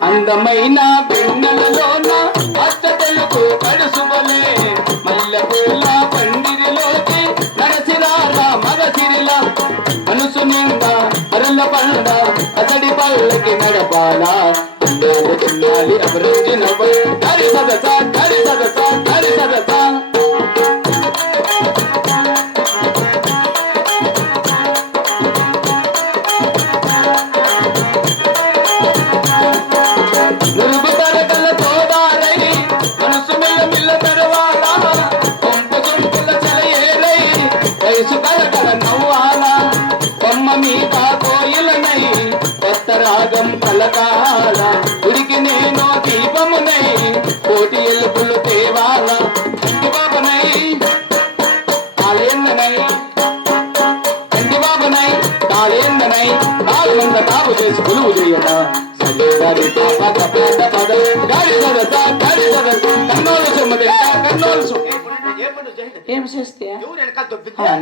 అందమైన వెన్నెలలోన అత్త తెలుగు కడుసువలే మల్లెపూల పందిరిలోకి నడసిరాల మగసిరిల మనసు నిండా అరుల పండ అతడి పల్లకి నడపాలా తుల్లాలి అభివృద్ధి నవ్వు హరి సదస హరి సదస హరి సదస రాగం పలకాల ఉడికి నేను దీపమునై కోటి ఎలుపులు తేవాల కంటి బాబనై కాళేందనై కంటి బాబనై కాళేందనై కాలుమంద కాపు చేసి కొలువు చేయట సరి పద పద పద గాడి సదస గాడి సదస కన్నోలు సొమ్మది కన్నోలు ఏం చేస్తే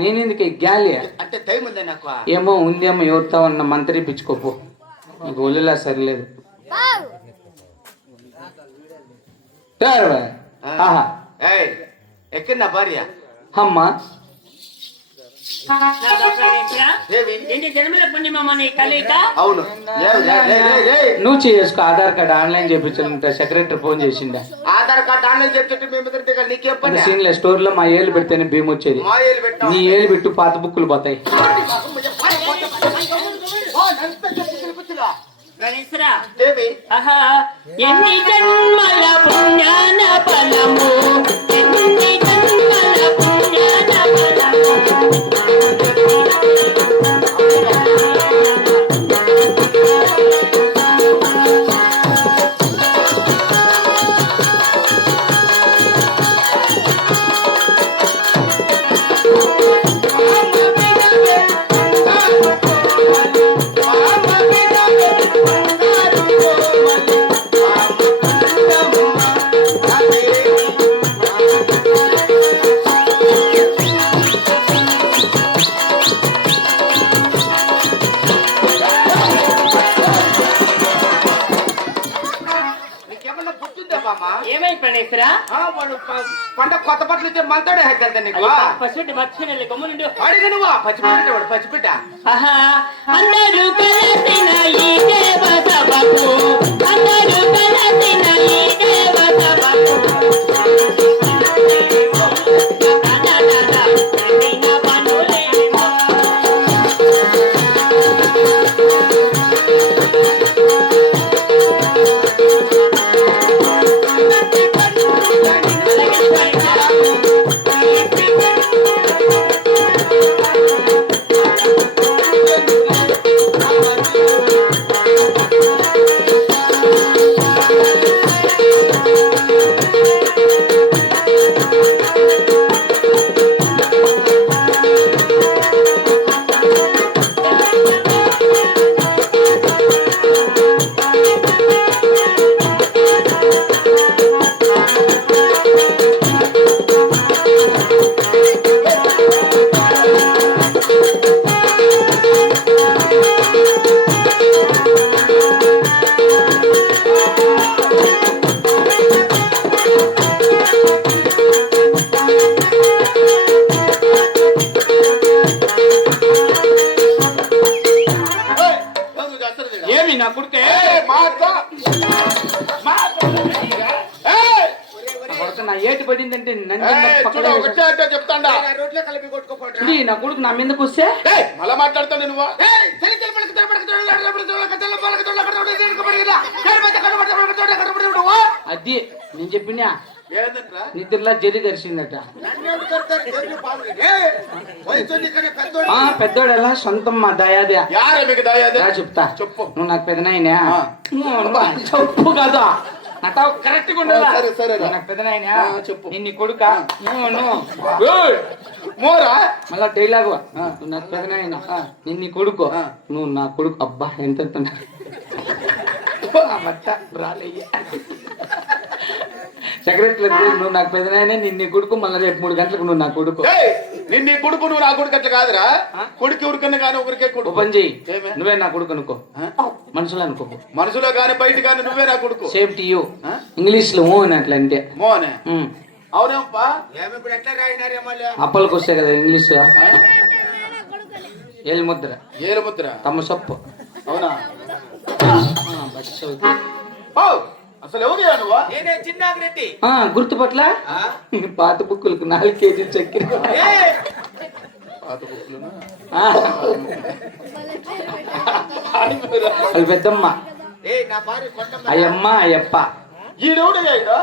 నేనెందుకు గ్యాలి అంటే టైం ఉంది నాకు ఏమో ఉందేమో ఎవరితో ఉన్న మంత్రి పిచ్చుకోపో నీకు ఒళ్ళులా సరిలేదు ఎక్కడ నా భార్య అమ్మా అవును నువ్వు చేసుకో ఆధార్ కార్డు ఆన్లైన్ చేయించాలంట సెక్రటరీ ఫోన్ చేసిండ ఆధార్ కార్డు ఆన్లైన్ చేస్తే సీన్లే స్టోర్ లో మా ఏళ్ళు పెడితేనే భీమ్ వచ్చేది నీ ఏళ్ళు పెట్టు పాత బుక్కులు పోతాయి ఎన్ని జన్మల పుణ్యాన ఫలము ఎన్ని జన్మల పుణ్యాన ఫలము పంట కొత్త బట్టలు ఇచ్చే మంతాడే హెక్కెళ్తా నీకు పసిపెట్టి మర్చిపోయిన గమ్మునుండు అడిగి నువ్వు పచ్చిపెట్టే వాడు పచ్చిపెట్ట అందరూ కలిసిన ఈ దేవ సభకు అందరూ కలిసిన ఈ దేవ సభకు ఏటి పడిందంటే చెప్తాడా నా కొడుకు నా మీదకి వస్తే మళ్ళా మాట్లాడతాను నువ్వు అది నేను చెప్పినా నిద్రలా జరి దర్శిందట పెద్దోడు ఎలా సొంతం మా దయాదే చెప్తా చెప్పు నువ్వు నాకు పెద్దనాయనా చెప్పు కదా కరెక్ట్ గా నాకు పెద్దనాయనా చెప్పు నిన్ను కొడుక మోరా మళ్ళా డైలాగ్ నువ్వు నాకు పెద్దనాయనా నిన్ను కొడుకో నువ్వు నా కొడుకు అబ్బా ఎంత రాలయ్యా సెక్రటరీ నువ్వు నాకు పెద్దనాయనే నిన్ను కొడుకు మళ్ళీ రేపు 3 గంటలకు నువ్వు నా కొడుకు నేను నీ కొడుకు నువ్వు నా కొడుకు అట్లా కాదురా. కొడుకు ఎవరికన్నా కానీ ఒకరికే ఓ కొడుకు. పని చెయ్యి, ఏమే? నువ్వే నా కొడుకు అనుకో, మనుషులు అనుకో, మనసులో గాని బయట గాని నువ్వే నా కొడుకు. Same to you. ఇంగ్లీష్ లో అని అట్లా అంటే మోనే అవునప్పా. అప్పలకు వస్తాయి కదా ఇంగ్లీష్. ఏలు ముద్ర, ఏలు ముద్ర, తమ సొప్పు. అవునా? బస్సు అసలు ఎవరు నువ్వా? గుర్తుపట్ల పాత బుక్కులకు 4 కేజీలు చక్కెర. పాత బుక్కులునా? అది పెద్దమ్మ, అయ్యమ్మ అయ్యప్ప. ఈడెవడయ్యా?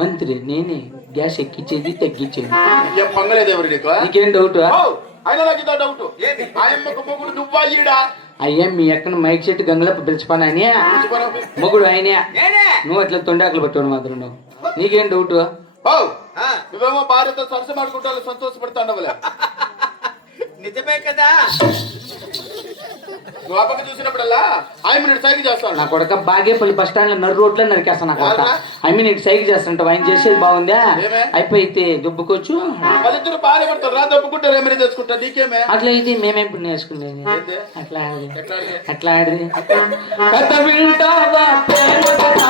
మంత్రి నేనే, గ్యాస్ ఎక్కించేది తగ్గించేది. పంగలేదు ఎవరు నీకు? నీకేం డౌట్? అయినా నాకు ఇదో డౌట్. ఆయమ్మకు మొగుడు నువ్వా ఈడా? అయ్యా మీ ఎక్కడ మైక్ సెట్ గంగలప్ప పిలిచిపోనా అని మొగుడు ఆయనే. నువ్వు అట్లా తొండాకులు పట్టావు మాత్రం నువ్వు. నీకేం డౌట్? నువ్వేమో భార్యతో సరస మాడుకుంటా సంతోషపడతాండవలే. నిజమే కదా. నువ్వు అప్పక చూసినప్పుడల్లా ఆయన సైకిల్ చేస్తాను. నా కొడక బాగేపల్లి బస్ స్టాండ్ లో నరు రోడ్లో నరికేస్తాను. నా కొడక నీకు సైకిల్ చేస్తుంటావు. ఆయన చేసేది బాగుందా? అయిపోయితే దుబ్బుకోవచ్చు. వాళ్ళిద్దరు భార్య పడతారు రా, దొబ్బుకుంటారు. ఏమైనా తెచ్చుకుంటారు నీకేమే? అట్లా అయితే మేమేం పుణ్యం నేర్చుకునేది. అట్లా ఆడిది కథ వింటావా ప్రేమ కథ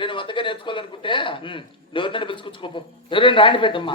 నేను మొత్తగా నేర్చుకోవాలనుకుంటే ఎవరినైనా పిలుచుకొచ్చుకోపో. ఎవరైనా రాండి పెద్దమ్మా.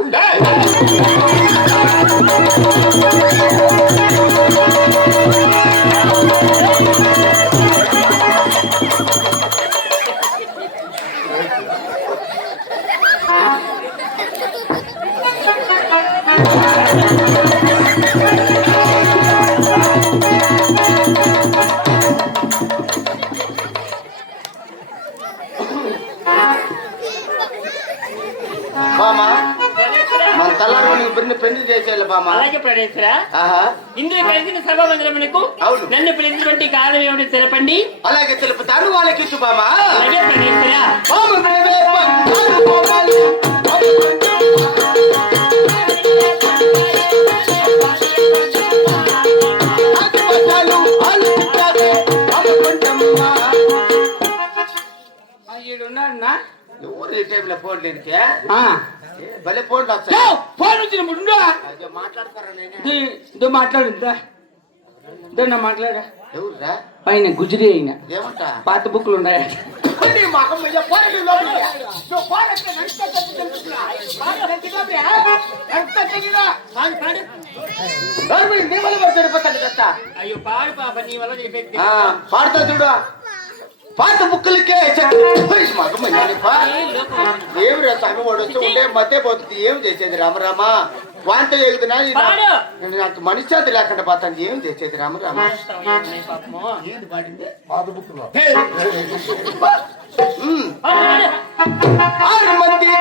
బామా మన తల్లారు పెళ్లి చేసేయాలి బామా. అలాగే ప్రణేశ్వరా, ఇందులో కలిసిన సభామందిరమునకు నన్ను పిలిచినటువంటి కారణం ఏమిటో తెలపండి. అలాగే తెలుపుతాను, వాళ్ళకి ఇచ్చు బామా. అలాగే ప్రణేశ్వరా. ఎవరు ఈ టైంలో ఫోన్ లేనికే భలే ఫోన్ ఫోన్ వచ్చినప్పుడు మాట్లాడతారా? మాట్లాడుద్దా మాట్లాడా. ఎవరురా? ఆయన గుజరీ అయిన ఏమంటా పాత బుక్కులు ఉన్నాయా? అయ్యో పాడు పాప, నీ వల్ల చెప్పేది పాడుతా చూడు. పాత బుక్కులకే ఏమి సగం వాడొచ్చి ఉంటే మధ్య పోతుంది. ఏం చేసేది రామరామ? వాంట ఎగుతున్నా నాకు మనిషి లేకుండా పోతాను. ఏం చేసేది రామరామ? ఏంటి పాడింది? పాత బుక్కులో 6 మంది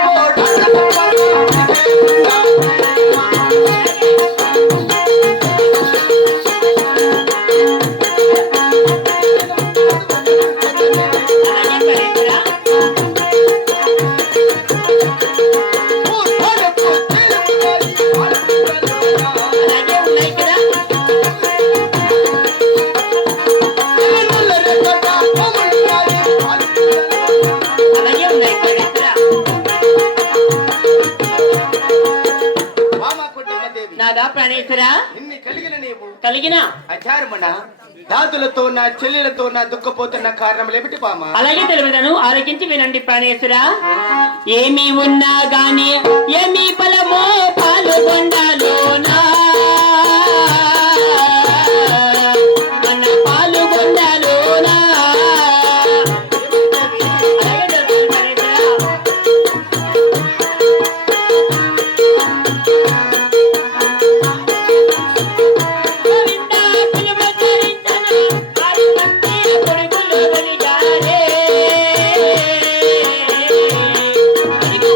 కలిగిన అచారమణ దాతులతో నా చెల్లెలతో నా దుఃఖపోతున్న కారణం ఏమిటి బామా? అలాగే తెలియదను, ఆలకించి వినండి ప్రాణేశ్వర. ఏమి ఉన్నా గాని ఏమి బలమో పాలుగొండాలోనా, మన పాలుగొండాలోనా.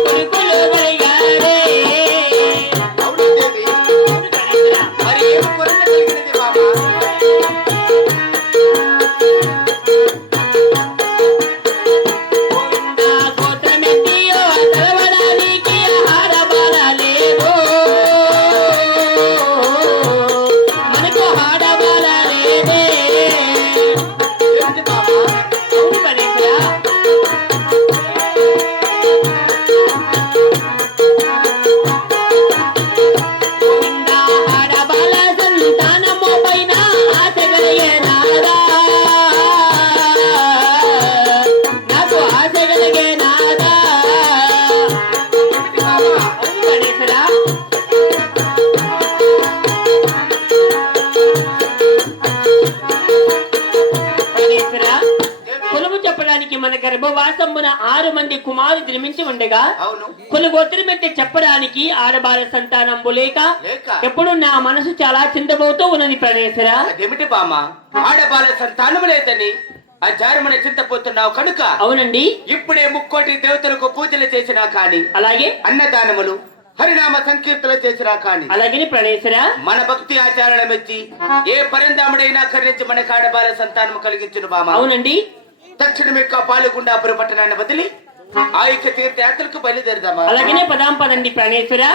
కొడుకులు ప్రాణేశ్వరా ప్రాణేశ్వరా కొలువు చెప్పడానికి మన గర్భవాసమున 6 మంది కుమారు జన్మించి ఉండగా అవును కొలు గోత్రమెత్తి చెప్పడానికి ఆడబాల సంతానంబు లేక ఎప్పుడు నా మనసు చాలా చింతబోతూ ఉన్నది ప్రాణేశ్వరా. అదేమిటి బామ్మ ఆడబాల సంతానం లేదని ఆ జారుమన చింతపోతున్నావు కనుక అవునండి. ఇప్పుడే 3 దేవతలకు పూజలు చేసినా కాని అలాగే అన్నదానములు హరినామ సంకీర్తనలు చేసినా కాని అలాగే ప్రాణేశ్వరా మన భక్తి ఆచారాల మెచ్చి ఏ పరంధాముడైనా కరించి మన ఆడబాల సంతానం కలిగించును బామ. అవునండి. తక్షణం యొక్క పాలుగుండాపుర పట్టణాన్ని వదిలి ఆ యొక్క తీర్థయాత్రకు బయలుదేరదామా. అలాగనే పదాం పదండి ప్రాణేశ్వరా.